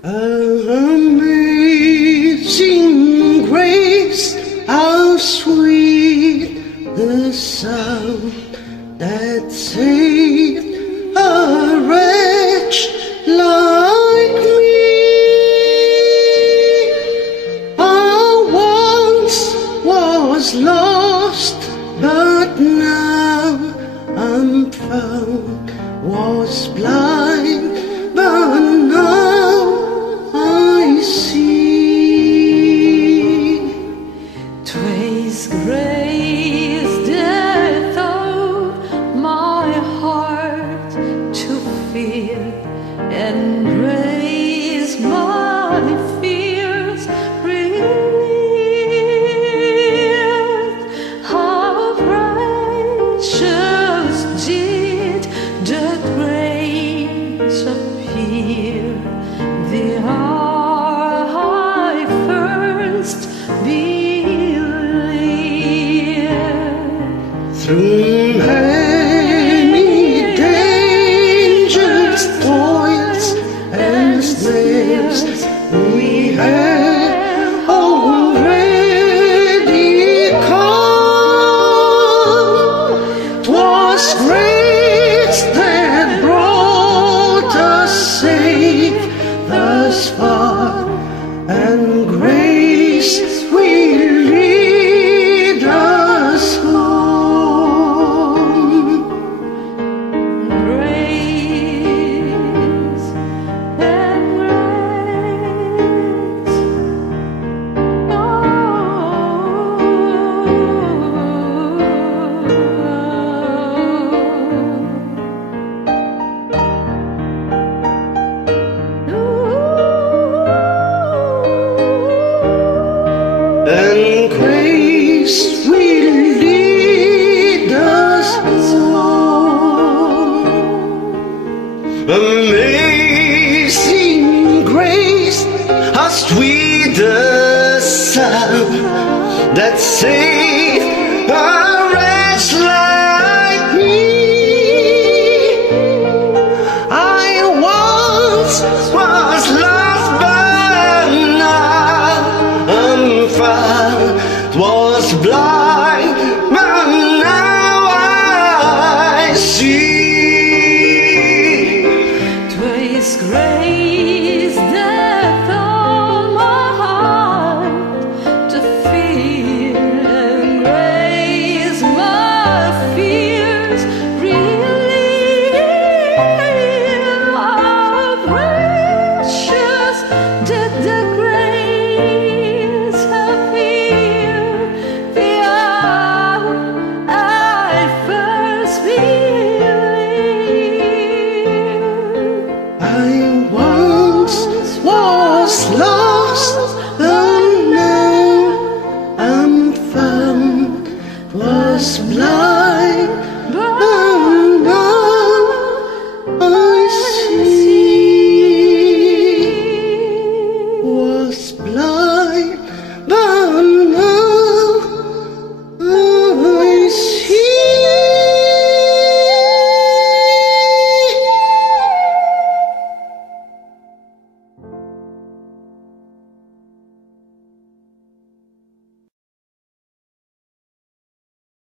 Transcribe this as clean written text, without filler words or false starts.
Amazing grace, how sweet the sound that saved a wretch like me. I once was lost, but now I'm found, was blind, but now I see. 'Twas grace that taught my heart to fear, and grace my fears relieved. How precious did that grace appear the hour I first believed. Through many dangers, toils, and snares, we had already come. 'Twas grace that brought us safe thus far, and grace will lead us home. Grace and grace, And grace will lead us home. Amazing grace, how sweet the sound that saved